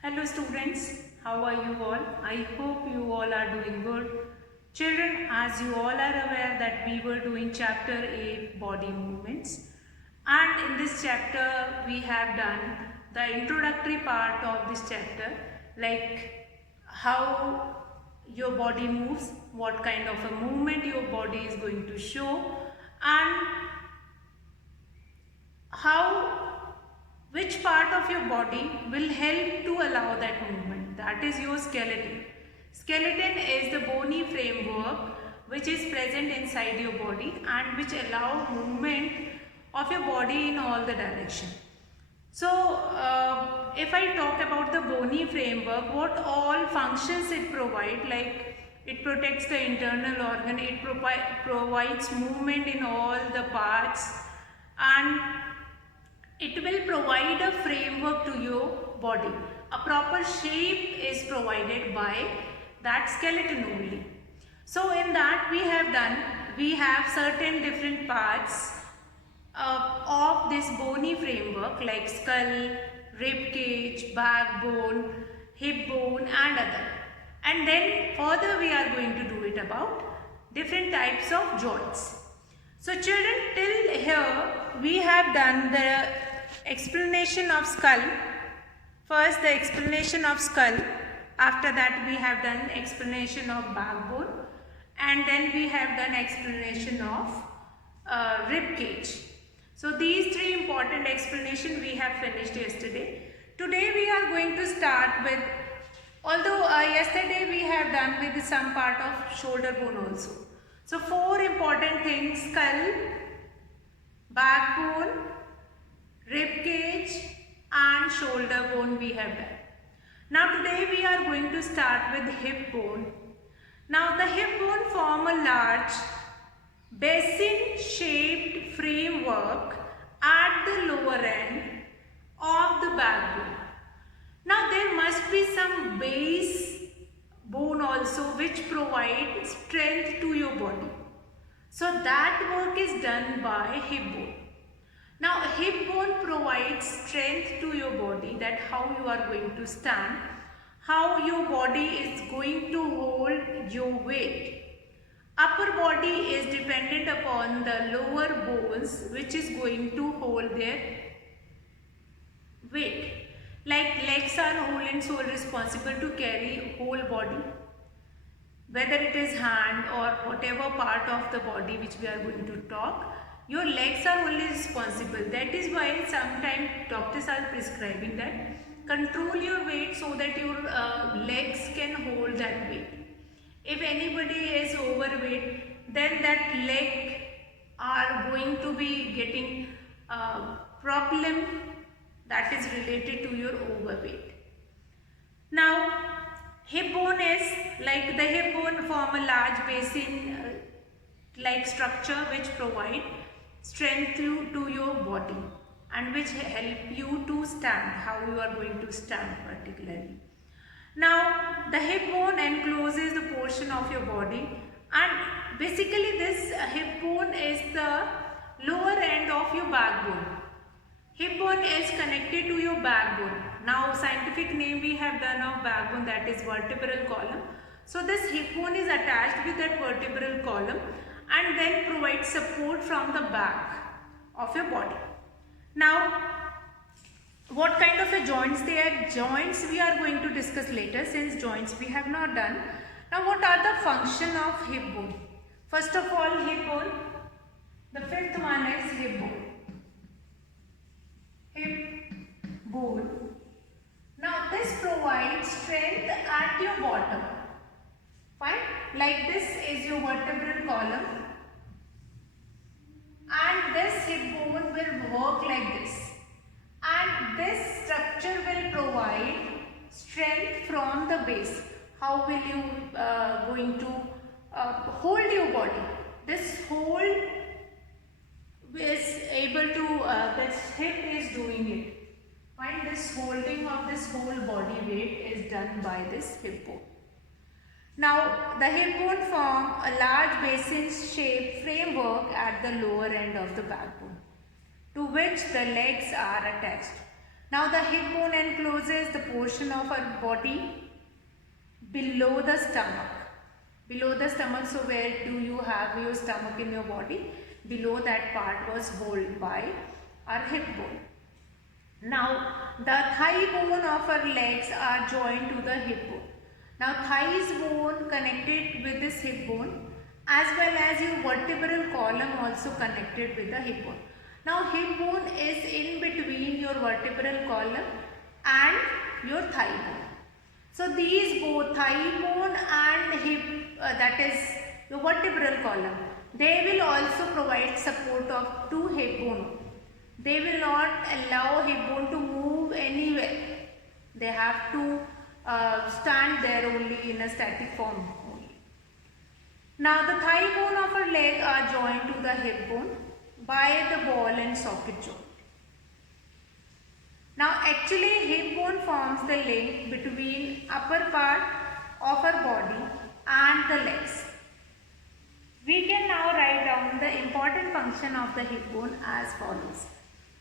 Hello students, how are you all? I hope you all are doing good. Children, as you all are aware that we were doing chapter 8 body movements, and in this chapter we have done the introductory part of this chapter, like how your body moves, what kind of a movement your body is going to show, and how which part of your body will help to allow that movement. That is your skeleton. Skeleton is the bony framework which is present inside your body and which allow movement of your body in all the direction. So if I talk about the bony framework, what all functions it provide, like it protects the internal organ, it provides movement in all the parts, and it will provide a framework to your body. A proper shape is provided by that skeleton only. So in that we have certain different parts of this bony framework like skull, rib cage, backbone, hip bone and other. And then further we are going to do it about different types of joints. So children, till here we have done the explanation of skull. First the explanation of skull, after that we have done explanation of backbone, and then we have done explanation of rib cage. So these three important explanations we have finished yesterday. Today we are going to start with, although yesterday we have done with some part of shoulder bone also. So four important things: skull, backbone, rib cage and shoulder bone we have done. Now today we are going to start with hip bone. Now the hip bone form a large basin shaped framework at the lower end of the backbone. Now there must be some base bone also which provides strength to your body. So that work is done by hip bone. Now hip bone provides strength to your body, that how you are going to stand, how your body is going to hold your weight. Upper body is dependent upon the lower bones which is going to hold their weight. Like legs are whole and sole responsible to carry whole body, whether it is hand or whatever part of the body which we are going to talk. Your legs are only responsible. That is why sometimes doctors are prescribing that control your weight so that your legs can hold that weight. If anybody is overweight, then that leg are going to be getting problem that is related to your overweight. Now hip bone is like the hip bone form a large basin like structure which provide strength to your body and which help you to stand, how you are going to stand particularly. Now the hip bone encloses the portion of your body, and basically this hip bone is the lower end of your backbone. Hip bone is connected to your backbone. Now scientific name we have done of backbone, that is vertebral column. So this hip bone is attached with that vertebral column and then provides support from the back of your body. Now what kind of a joints they are? Joints we are going to discuss later, since joints we have not done. Now what are the function of hip bone? First of all, hip bone, the fifth one is hip bone. Hip bone. Now this provides strength at your bottom. Fine. Like this is your vertebral column, and this hip bone will work like this. And this structure will provide strength from the base. How will you going to hold your body? This hold is able to, this hip is doing it. Fine, this holding of this whole body weight is done by this hip bone. Now the hip bone form a large basin shaped framework at the lower end of the backbone, to which the legs are attached. Now the hip bone encloses the portion of our body below the stomach. Below the stomach, so where do you have your stomach in your body? Below that part was held by our hip bone. Now the thigh bone of our legs are joined to the hip bone. Now thighs bone connected with this hip bone, as well as your vertebral column also connected with the hip bone. Now hip bone is in between your vertebral column and your thigh bone. So these both thigh bone and hip, that is your vertebral column, they will also provide support of to hip bone. They will not allow hip bone to move anywhere. They have to stand there only in a static form only. Now the thigh bone of our leg are joined to the hip bone by the ball and socket joint. Now actually hip bone forms the link between upper part of our body and the legs. We can now write down the important function of the hip bone as follows.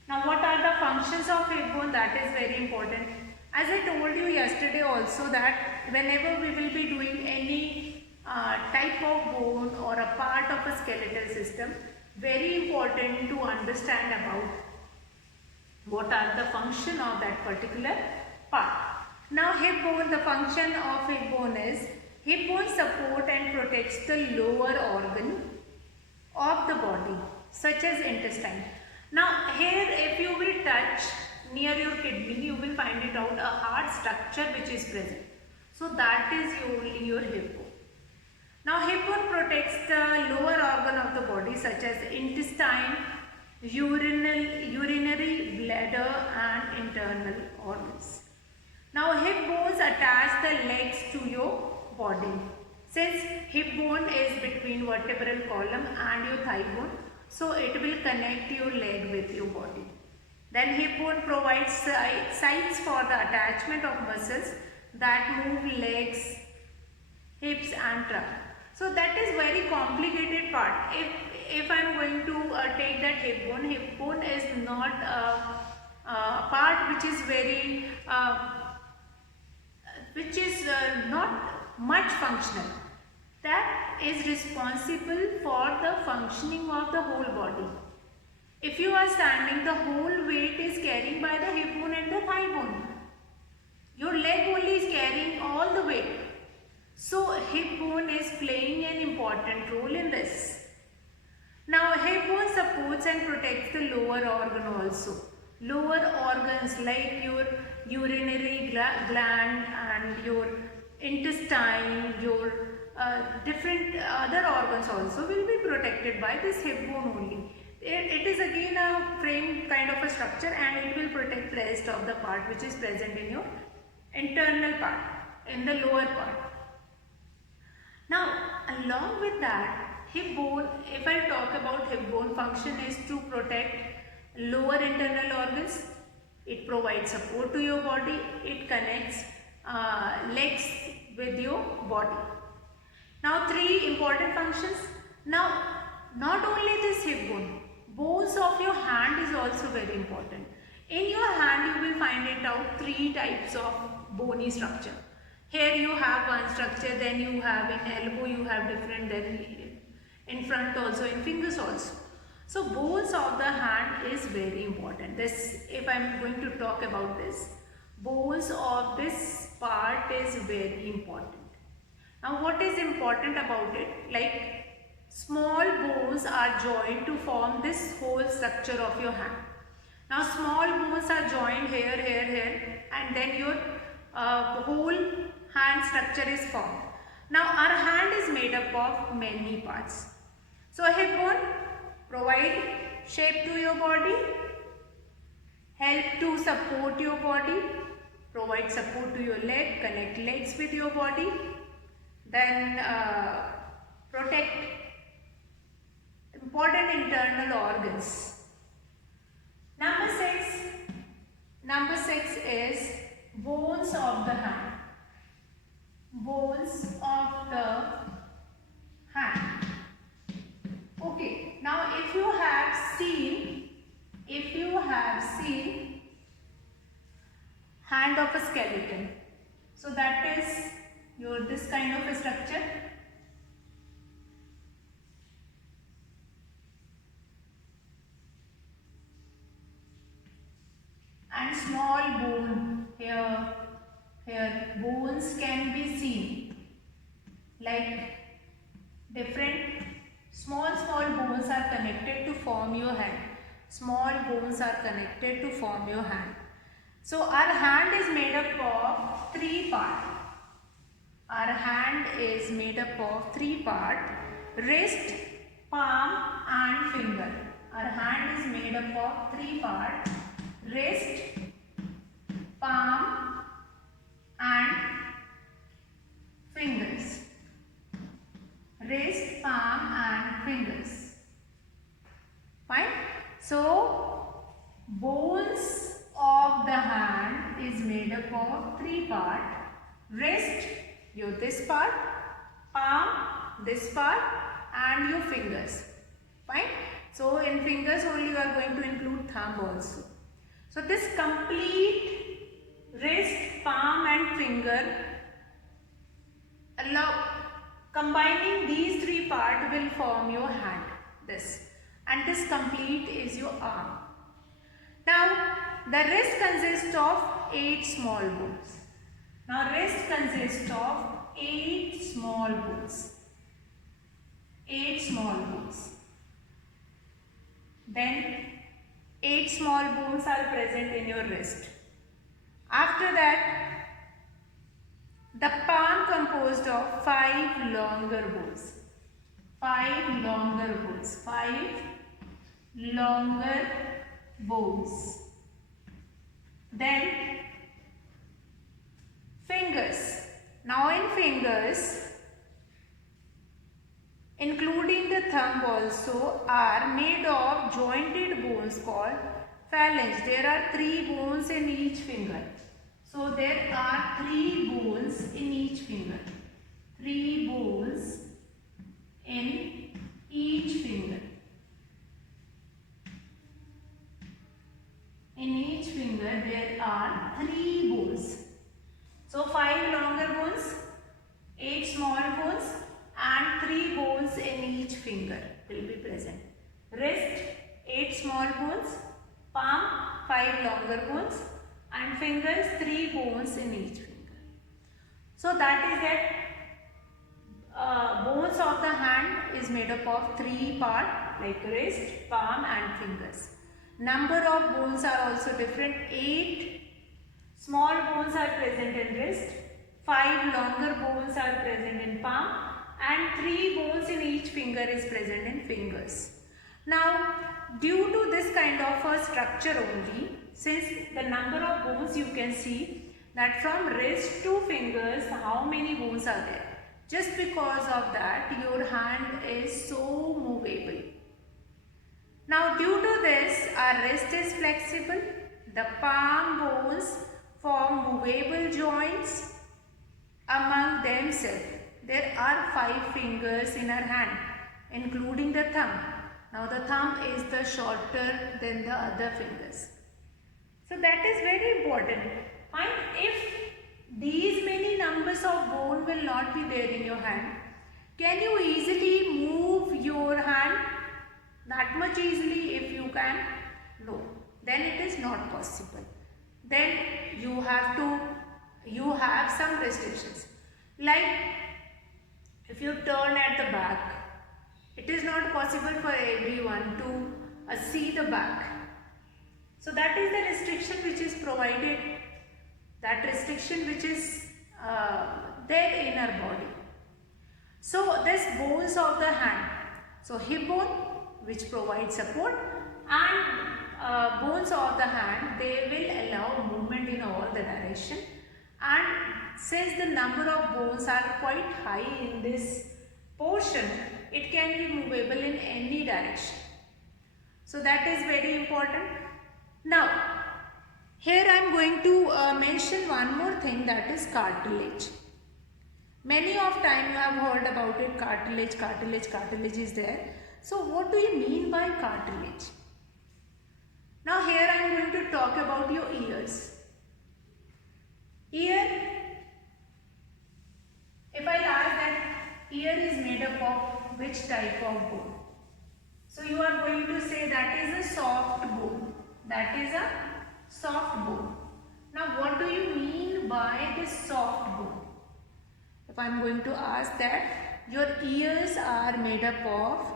Now what are the functions of hip bone? That is very important. As I told you yesterday also that whenever we will be doing any type of bone or a part of a skeletal system, very important to understand about what are the function of that particular part. Now hip bone, the function of hip bone is, hip bone support and protects the lower organ of the body such as intestine. Now here if you will touch near your kidney, you will find it out a hard structure which is present. So that is only your hip bone. Now hip bone protects the lower organ of the body such as intestine, urinary bladder and internal organs. Now hip bones attach the legs to your body. Since hip bone is between vertebral column and your thigh bone, so it will connect your leg with your body. Then hip bone provides sites for the attachment of muscles that move legs, hips and trunk. So that is very complicated part. If I am going to take that hip bone is not a part which is very not much functional. That is responsible for the functioning of the whole body. If you are standing, the whole weight is carried by the hip bone and the thigh bone. Your leg only is carrying all the weight. So hip bone is playing an important role in this. Now hip bone supports and protects the lower organ also. Lower organs like your urinary gland and your intestine, your different other organs also will be protected by this hip bone only. It is again a frame kind of a structure and it will protect the rest of the part which is present in your internal part, in the lower part. Now along with that, hip bone, if I talk about hip bone, function is to protect lower internal organs. It provides support to your body. It connects legs with your body. Now three important functions. Now not only this hip bone, bones of your hand is also very important. In your hand you will find it out three types of bony structure. Here you have one structure, then you have in elbow you have different, then in front also, in fingers also. So bones of the hand is very important. This, if I am going to talk about this, bones of this part is very important. Now what is important about it? Like small bones are joined to form this whole structure of your hand. Now small bones are joined here and then your whole hand structure is formed. Now our hand is made up of many parts. So hip bone provide shape to your body, help to support your body, provide support to your leg, connect legs with your body, then protect important internal organs. Number 6 is bones of the hand. Bones of the hand. Okay, now if you have seen hand of a skeleton. So that is your this kind of a structure. And small bone here bones can be seen, like different small bones are connected to form your hand. Small bones are connected to form your hand. So our hand is made up of three parts. Our hand is made up of three parts: wrist, palm and finger. Our hand is made up of three parts: wrist, palm and fingers. Wrist, palm and fingers. Fine. So bones of the hand is made up of three parts: wrist, your this part, palm, this part and your fingers. Fine. So in fingers only you are going to include thumb also. So this complete wrist, palm and finger, combining these three parts will form your hand. And this complete is your arm. Now the wrist consists of 8 small bones. Now wrist consists of 8 small bones. 8 small bones. Then 8 small bones are present in your wrist. After that, the palm composed of 5 longer bones. 5 longer bones. 5 longer bones. Then fingers. Now in fingers, including the thumb also, are made of jointed bones called phalange. There are 3 bones in each finger. So there are 3 bones in each finger. 3 bones in each finger. In each finger there are 3 bones. So 5 longer bones, 8 small bones and 3 bones in each finger will be present. Wrist, 8 small bones, palm, 5 longer bones and fingers, 3 bones in each finger. So that is that bones of the hand is made up of 3 parts like wrist, palm and fingers. Number of bones are also different. 8 small bones are present in wrist, 5 longer bones are present in palm and 3 bones in each finger is present in fingers. Now due to this kind of a structure only, since the number of bones you can see that from wrist to fingers how many bones are there. Just because of that your hand is so movable. Now due to this our wrist is flexible, the palm bones form movable joints among themselves. There are 5 fingers in our hand including the thumb. Now the thumb is the shorter than the other fingers. So that is very important. Fine. If these many numbers of bone will not be there in your hand, can you easily move your hand that much easily? If you can, no, then it is not possible. Then you have some restrictions. Like if you turn at the back, it is not possible for everyone to see the back. So that is the restriction which is provided, that restriction which is there in our body. So this bones of the hand, so hip bone which provides support and bones of the hand, they will allow movement in all the direction, and since the number of bones are quite high in this portion, it can be movable in any direction. So that is very important. Now here I am going to mention one more thing, that is cartilage. Many of time you have heard about it, cartilage is there. So what do you mean by cartilage? Now here I am going to talk about your ears. which type of bone? So you are going to say that is a soft bone. That is a soft bone. Now what do you mean by this soft bone? If I am going to ask that your ears are made up of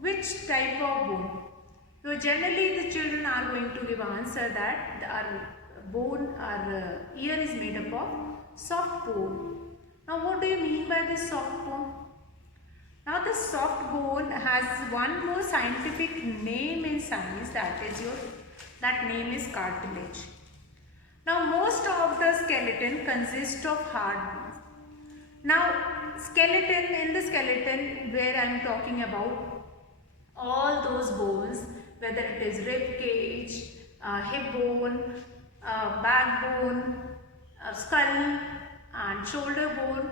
which type of bone? So generally the children are going to give answer that our ear is made up of soft bone. Now what do you mean by this soft bone? Now the soft bone has one more scientific name in science, that name is cartilage. Now most of the skeleton consists of hard bones. Now in the skeleton where I am talking about all those bones, whether it is rib cage, hip bone, backbone, skull and shoulder bone,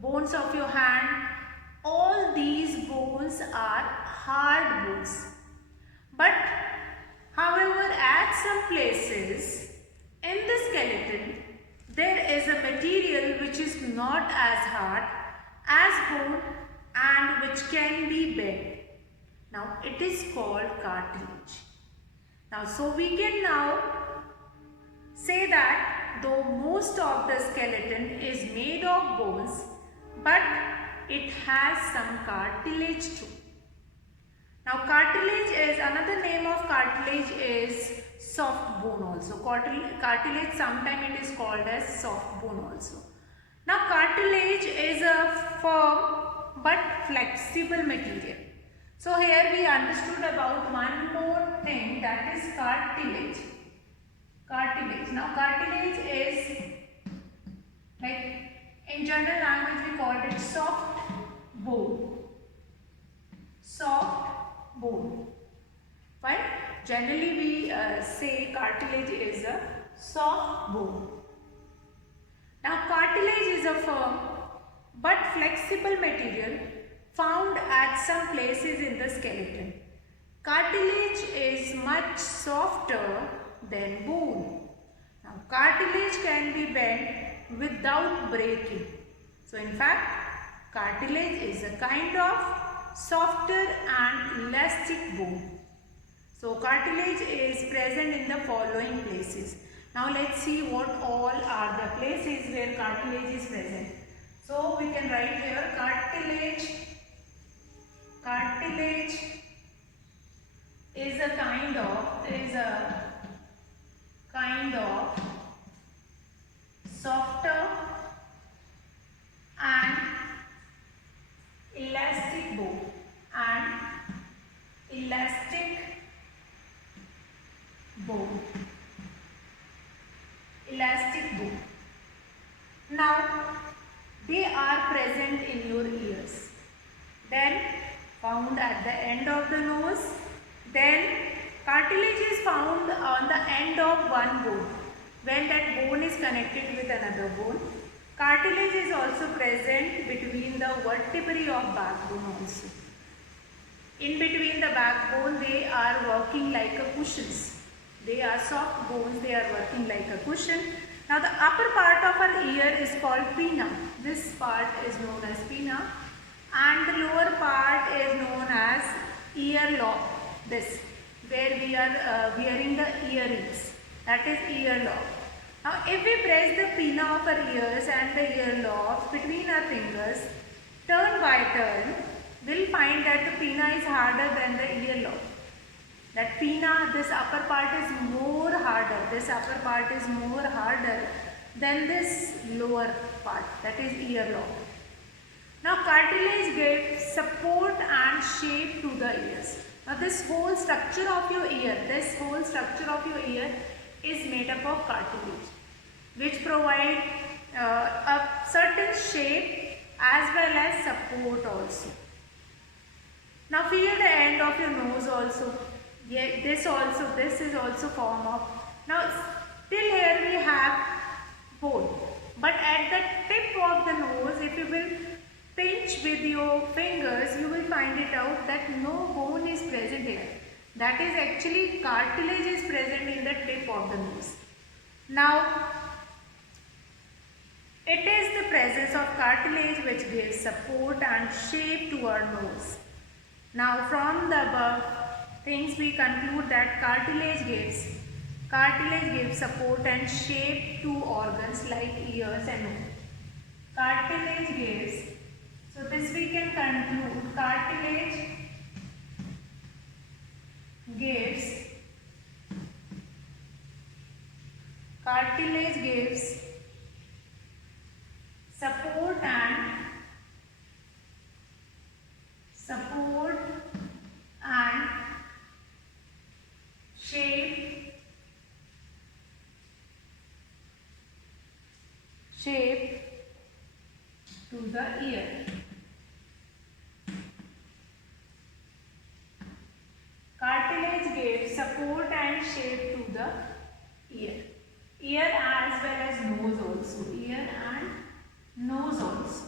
bones of your hand, all these bones are hard bones. But however, at some places in the skeleton there is a material which is not as hard as bone and which can be bent. Now it is called cartilage. Now so we can now say that though most of the skeleton is made of bones, but it has some cartilage too. Now cartilage is, another name of cartilage is soft bone also. Cartilage sometimes it is called as soft bone also. Now cartilage is a firm but flexible material. So here we understood about one more thing, that is cartilage. Now cartilage is, like in general language we called it soft bone. Soft bone. Fine. Generally we say cartilage is a soft bone. Now cartilage is a firm but flexible material found at some places in the skeleton. Cartilage is much softer than bone. Now cartilage can be bent without breaking. So in fact, cartilage is a kind of softer and elastic bone. So cartilage is present in the following places. Now let's see what all are the places where cartilage is present. So we can write here cartilage is a kind of softer and elastic bone Now they are present in your ears, then found at the end of the nose, then cartilage is found on the end of one bone. When that bone is connected with another bone, cartilage is also present between the vertebrae of backbone also. In between the backbone, they are working like a cushions. They are soft bones, they are working like a cushion. Now the upper part of our ear is called pinna. This part is known as pinna, and the lower part is known as ear lobe. This, where we are wearing the earrings, that is ear lobe. Now if we press the pinna of our ears and the ear lobes between our fingers, turn by turn, we'll find that the pinna is harder than the ear lobe. That pinna, this upper part is more harder. This upper part is more harder than this lower part, that is ear lobe. Now cartilage gives support and shape to the ears. Now this whole structure of your ear, is made up of cartilage, which provide a certain shape as well as support also. Now feel the end of your nose also. Yeah, this is also form of. Now till here we have bone, but at the tip of the nose, if you will pinch with your fingers, you will find it out that no bone is present here. That is actually cartilage is present in the tip of the nose. Now it is the presence of cartilage which gives support and shape to our nose. Now from the above things we conclude that cartilage gives support and shape to organs like ears and nose. Cartilage gives, so this we can conclude, gives cartilage gives support and shape to the ear. Cartilage gives support and shape to the ear. Ear as well as nose also. Ear and nose also.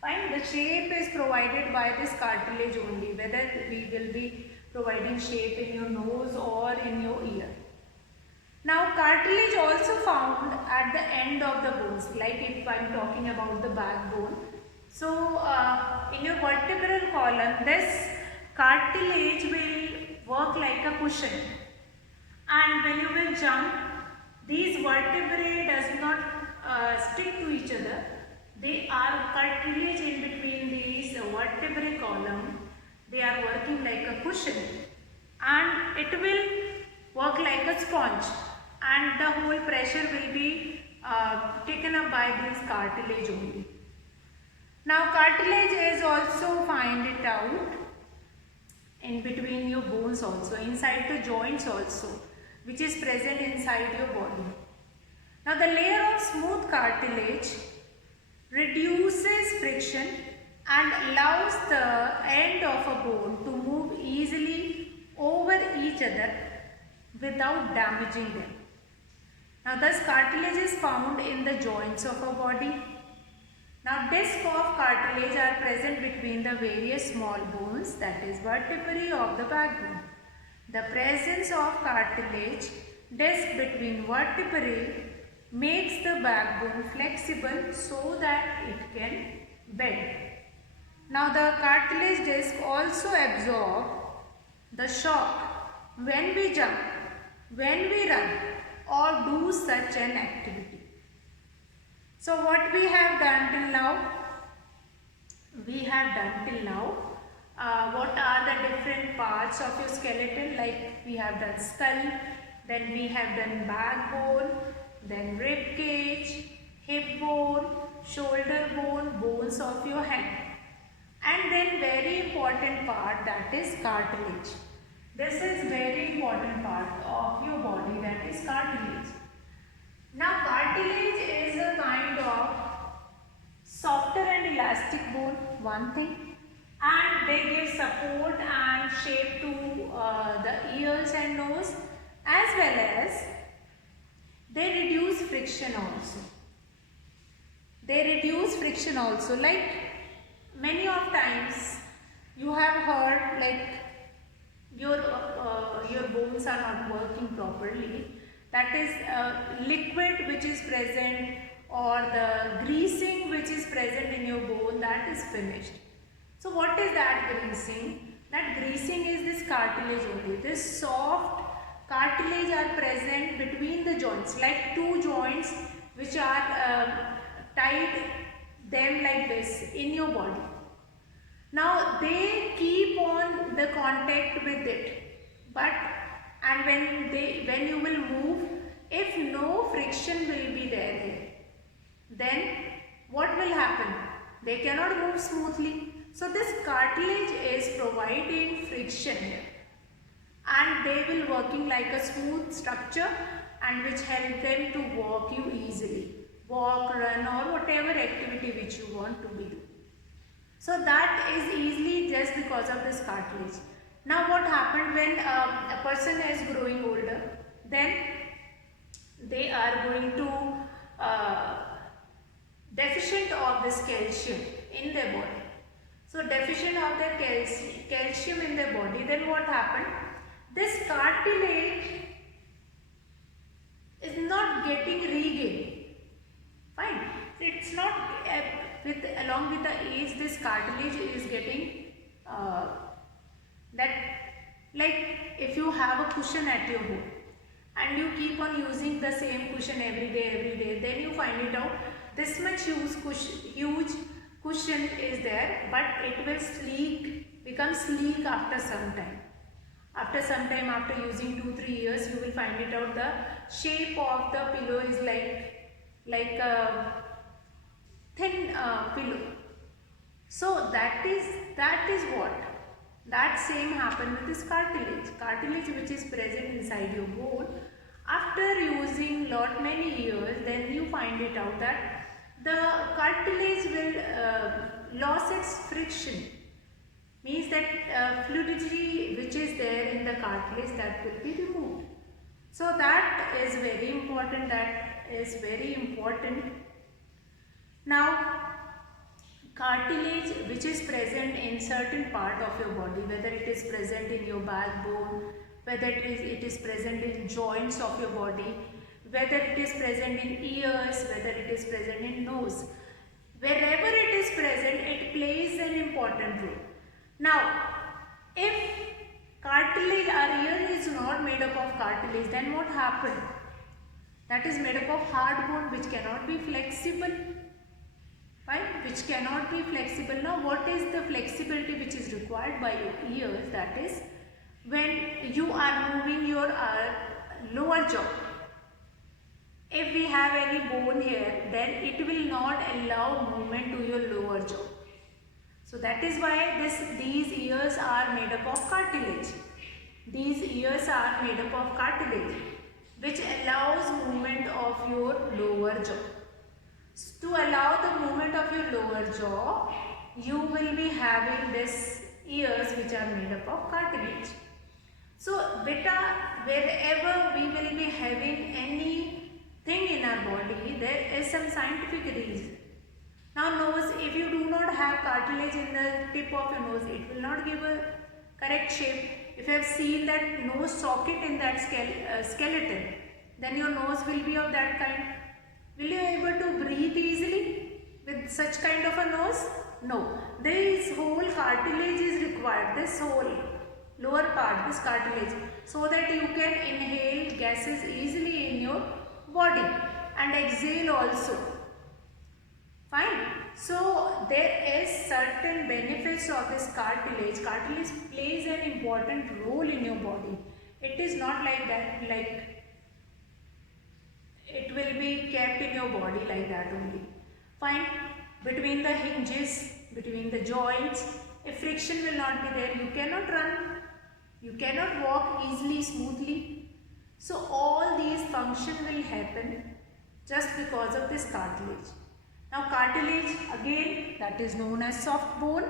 Fine. The shape is provided by this cartilage only. Whether we will be providing shape in your nose or in your ear. Now cartilage also found at the end of the bones, like if I am talking about the backbone. So in your vertebral column, this cartilage will work like a cushion, and when you will jump, these vertebrae does not stick to each other. They are cartilage in between these vertebral column. They are working like a cushion, and it will work like a sponge, and the whole pressure will be taken up by this cartilage only. Now cartilage is also, find it out, in between your bones also, inside the joints also, which is present inside your body. Now the layer of smooth cartilage reduces friction and allows the end of a bone to move easily over each other without damaging them. Now thus cartilage is found in the joints of our body. Now discs of cartilage are present between the various small bones, that is vertebrae of the backbone. The presence of cartilage disc between vertebrae makes the backbone flexible so that it can bend. Now the cartilage disc also absorb the shock when we jump, when we run or do such an activity. So what we have done till now? What are the different parts of your skeleton? Like we have done skull, then we have done backbone, then rib cage, hip bone, shoulder bone, bones of your head, and then very important part, that is cartilage. This is very important part of your body, that is cartilage. Now cartilage is a kind of softer and elastic bone, one thing, and they give support and shape to the ears and nose, as well as they reduce friction also. Like many of times you have heard, like your bones are not working properly, that is liquid which is present or the greasing which is present in your bone, that is finished. So what is that greasing? That greasing is this cartilage only. This soft cartilage are present between the joints, like two joints which are tied them like this in your body. Now they keep on the contact with it, but and when you will move, if no friction will be there here, then what will happen? They cannot move smoothly. So this cartilage is providing friction here, and they will working like a smooth structure, and which help them to walk you easily, walk, run or whatever activity which you want to be do. So that is easily just because of this cartilage. Now what happened when a person is growing older, then they are going to deficient of this calcium in their body. So deficient of the calcium in their body, then what happened? This cartilage is not getting regained. Fine. It's not with along with the age, this cartilage is getting that, like if you have a cushion at your home and you keep on using the same cushion every day, then you find it out this much huge cushion is there, but it will become sleek after some time. After some time, after using 2-3 years, you will find it out the shape of the pillow is like a thin pillow. So that is what that same happened with this cartilage which is present inside your bone. After using many years, then you find it out that the cartilage will lose its friction, means that fluidity which is there in the cartilage, that will be removed. So that is very important, Now cartilage which is present in certain part of your body, whether it is present in your backbone, whether it is present in joints of your body, whether it is present in ears, whether it is present in nose, wherever it is present, it plays an important role. Now, if cartilage, our ear is not made up of cartilage, then what happened? That is made up of hard bone which cannot be flexible. Right? Which cannot be flexible. Now, what is the flexibility which is required by your ears? That is when you are moving your lower jaw. If we have any bone here, then it will not allow movement to your lower jaw. So that is why these ears are made up of cartilage. These ears are made up of cartilage, which allows movement of your lower jaw. To allow the movement of your lower jaw, you will be having these ears which are made up of cartilage. So beta, wherever we will be having anything in our body, there is some scientific reason. Now nose, if you do not have cartilage in the tip of your nose, it will not give a correct shape. If you have seen that nose socket in that skeleton, then your nose will be of that kind. Will you be able to breathe easily with such kind of a nose? No. This whole cartilage is required, this whole lower part, this cartilage, so that you can inhale gases easily in your body and exhale also. Fine. So there is certain benefits of this cartilage. Cartilage plays an important role in your body. It is not like that, like it will be kept in your body like that only. Fine. Between the hinges, between the joints, if friction will not be there, you cannot run, you cannot walk easily, smoothly. So all these functions will happen just because of this cartilage. Now cartilage, again, that is known as soft bone.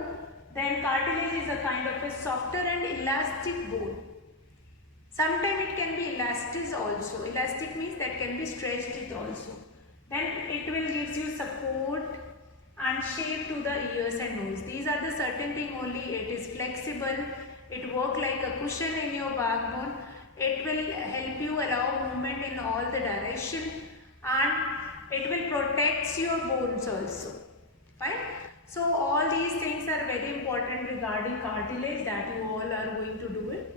Then cartilage is a kind of a softer and elastic bone. Sometimes it can be elastic also. Elastic means that can be stretched it also. Then it will give you support and shape to the ears and nose. These are the certain thing only. It is flexible. It works like a cushion in your backbone. It will help you allow movement in all the direction, and it will protect your bones also. Fine. So all these things are very important regarding cartilage, that you all are going to do it.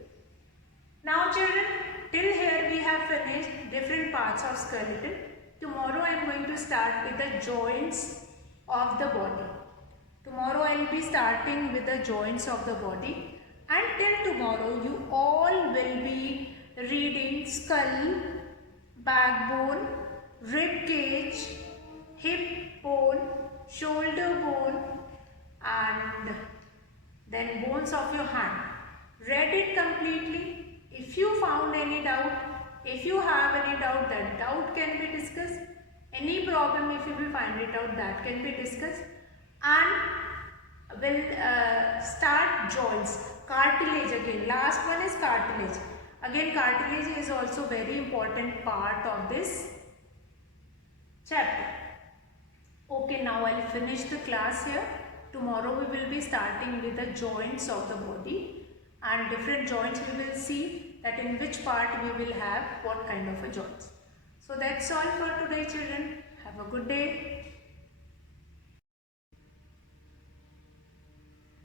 Now children, till here we have finished different parts of skeleton. Tomorrow I am going to start with the joints of the body. Tomorrow I will be starting with the joints of the body, and till tomorrow you all will be reading skull, backbone, rib cage, hip bone, shoulder bone, and then bones of your hand. Read it completely. If you found any doubt, if you have any doubt, that doubt can be discussed. Any problem, if you will find it out, that can be discussed. And we'll start joints. Cartilage again. Last one is cartilage. Again, cartilage is also very important part of this chapter. Okay, now I'll finish the class here. Tomorrow we will be starting with the joints of the body, and different joints we will see that in which part we will have what kind of a joints. So that's all for today children. Have a good day.